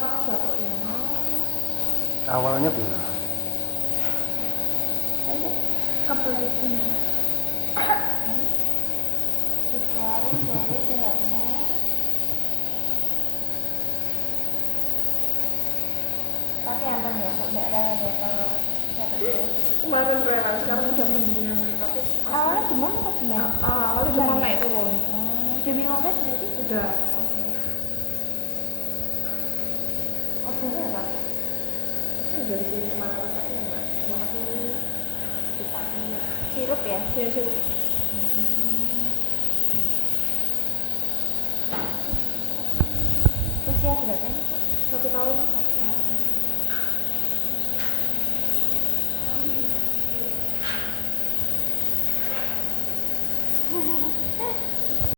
karo batuknya. Awalnya bila Ada kepleting. Dikeluarin boleh darahnya. Tapi aman ya, kok nggak rewel ya kalau batuknya. Kemarin rewel, sekarang udah mendingan. Tapi Awalnya demam apa gimana? awalnya cuma naik turun. Udah minum obat berarti? Udah. Obatnya apa? Ini dari sini kemarin resepnya enggak. Malah ini dipakai Sirup ya? ya sirup. Usia berapa ini? 1 tahun.